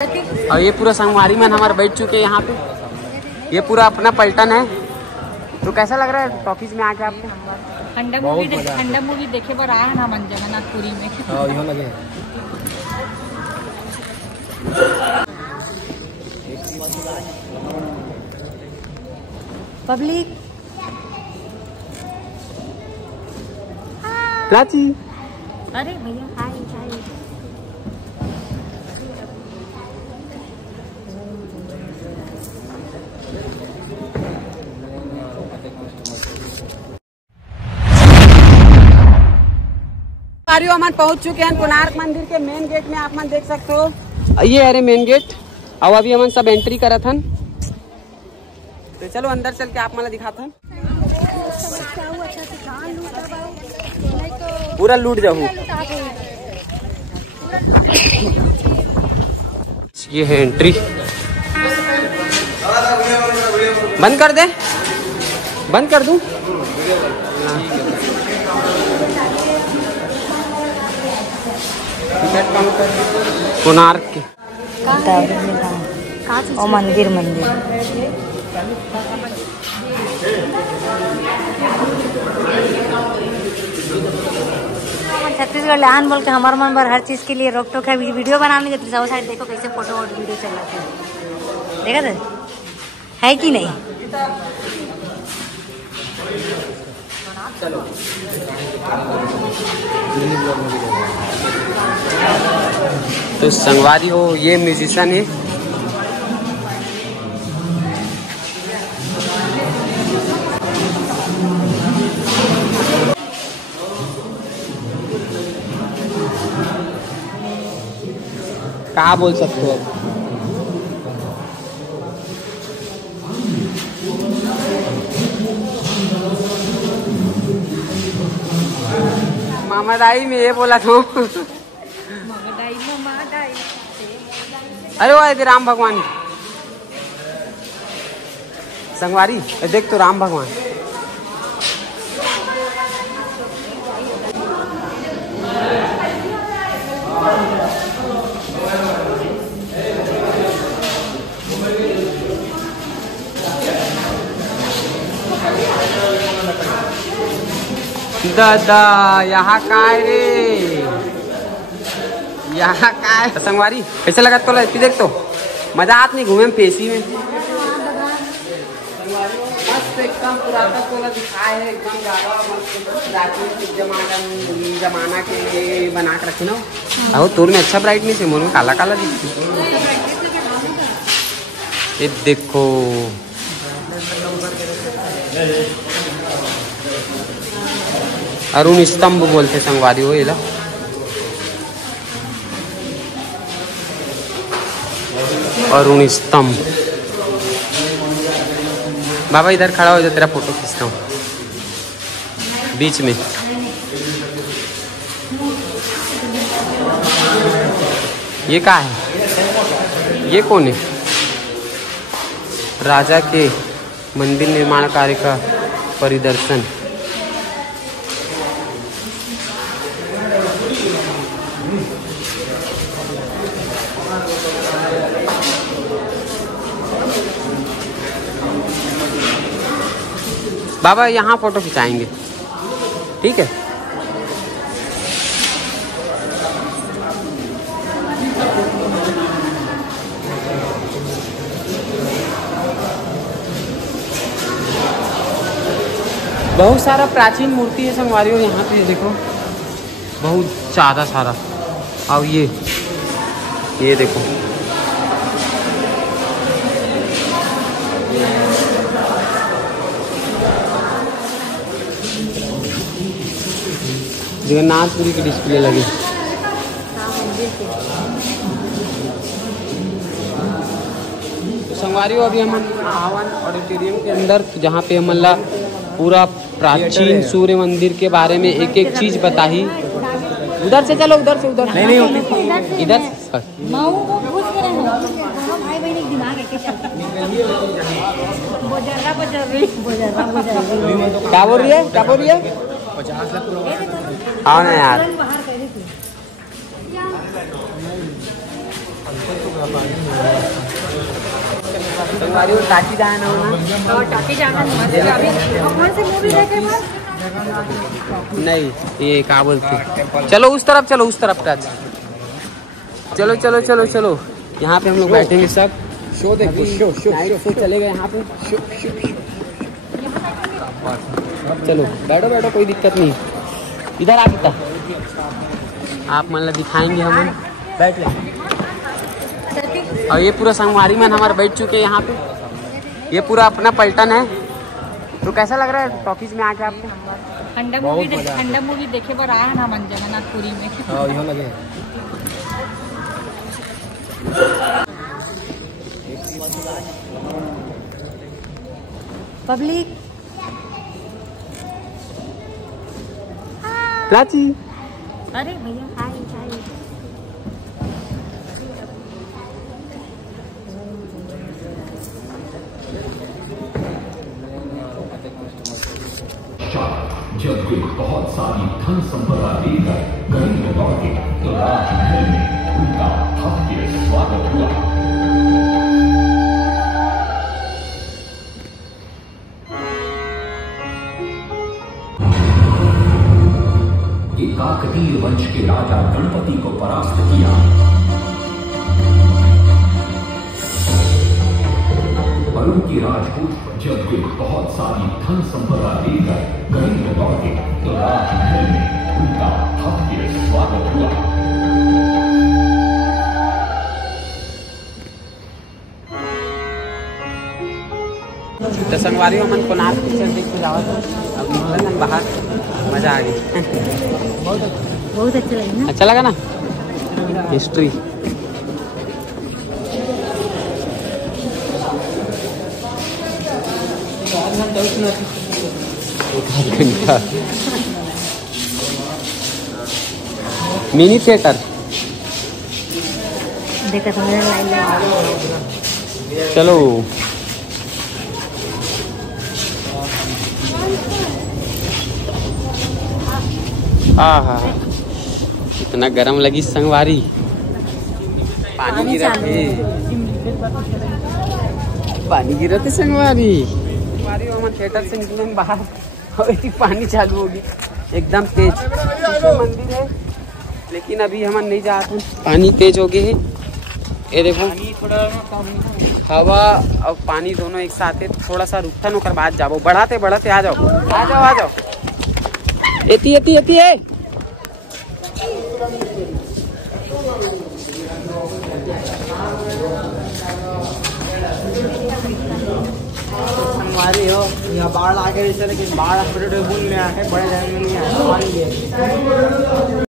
और ये पूरा संगवारी में हमारे बैठ चुके हैं यहाँ पे। ये पूरा अपना पलटन है। तो कैसा लग रहा है टॉकीज में आके आपको? ठंडा मूवी देखे पर आया ना मन जगन्नाथपुरी में। यहाँ लगे पब्लिक प्राची। अरे भैया हाय हाय। हम पहुंच चुके हैं कोणार्क मंदिर के मेन गेट में। आप मन देख सकते हो ये अरे मेन गेट। और अभी हम सब एंट्री करा था। तो चलो अंदर चल के आप मला दिखाता हूँ। पूरा लूट जाऊँ। ये है एंट्री। बंद कर दे। बंद कर दूं? कोणार्क के और मंदिर छत्तीसगढ़ लहान बोल के हमारे मन पर हर चीज के लिए रोक टोक है। वीडियो बनाने के सब साइड देखो कैसे फोटो और वीडियो चल रहा है। देखा था है कि नहीं? चलो तो संगवारी हो ये म्यूजिशियन है। क्या बोल सकते हो? मामादाई में ये बोला था। अरे वो राम भगवान संगवारी देख तो राम भगवान। दादा यहाँ का है रे? यहाँ का है संगवारी? कैसे लगा तो देख तो मजा आत नहीं घूमे पेशी में। मस्त एकदम पुरातन तोला दिखाए है। एकदम जमाना के बना के रखे ना। अहो तोर में अच्छा ब्राइटनेस है। मोर में काला काला दिखती। ये देखो अरुण स्तंभ बोलते संगवारी हो। ये अरुण स्तंभ। बाबा इधर खड़ा हो जा, तेरा फोटो खींचता हूँ बीच में। ये क्या है? ये कौन है? राजा के मंदिर निर्माण कार्य का परिदर्शन। बाबा यहाँ फोटो खिंचाएंगे, ठीक है? बहुत सारा प्राचीन मूर्ति है संगवारी हो यहाँ पे। देखो बहुत ज़्यादा सारा। और ये देखो जगन्नाथपुरी की डिस्प्ले लगी। संगवारी हो अभी हम आवन ऑडिटोरियम के अंदर, जहाँ पे हमला पूरा प्राचीन सूर्य मंदिर के बारे में एक एक चीज बताई। उधर से चलो, उधर से उधर नहीं इधर क्या बोल रही है? क्या बोल रही है? 50 लाख। हाँ ना यार। संगवारी और टाकी जाना होना और टाकी जाना मस्त है। अभी कौन सी मूवी देखे बस? नहीं, ये क्या बोलते, चलो उस तरफ, चलो उस तरफ टच, चलो चलो चलो चलो, यहाँ पे हम लोग बैठेंगे सब। शो देखो, शो चलेगा यहाँ पे। चलो बैठो बैठो, कोई दिक्कत नहीं। इधर आ गीता, आप मतलब दिखाएंगे हम, बैठ ले। और ये पूरा संगवारी में हमारे बैठ चुके हैं यहाँ पे, ये पूरा अपना पलटन है। तो कैसा लग रहा है टॉकीज में आके आपको? ठंडा मूवी देखे पर आया ना मन जगन्नाथपुरी में। यहाँ लगे पब्लिक प्राची, अरे भैया हाय हाय। जब कोई बहुत सारी धन संपदा लेकर गरीब लौटे तो राजमहल में उनका भव्य स्वागत हुआ। काकतीय वंश के राजा गणपति को परास्त किया। और उनकी राजपूत जब कोई बहुत सारी धन संपदा लेकर गरीब लौटे तो राजमहल में उनका भव्य स्वागत हुआ। तो संगवारी मन कोणार्क पिक्चर देख के जावा, अब निकलन बाहर, मजा आ गई। बहुत अच्छा लगा ना? अच्छा लगा ना? हिस्ट्री घंटा मिनी थिएटर देखा था मेरा लाइन। चलो हाँ, इतना गरम लगी संगवारी, पानी गिरा थे, पानी गिरा थे संगवारी। हम थिएटर से निकले बाहर और पानी चालू होगी एकदम तेज। मंदिर है लेकिन अभी हम नहीं जाते, पानी तेज हो गए है। ये देखो हवा और पानी दोनों एक साथ है, थोड़ा सा रुकता नोकर बाद जाओ, बढ़ाते बढ़ाते आ जाओ आ जाओ आ जाओ। एती एती एती है हमारी हो यहाँ बाढ़ आ गई, लेकिन बाढ़ बड़े में आके बड़े में नहीं आया।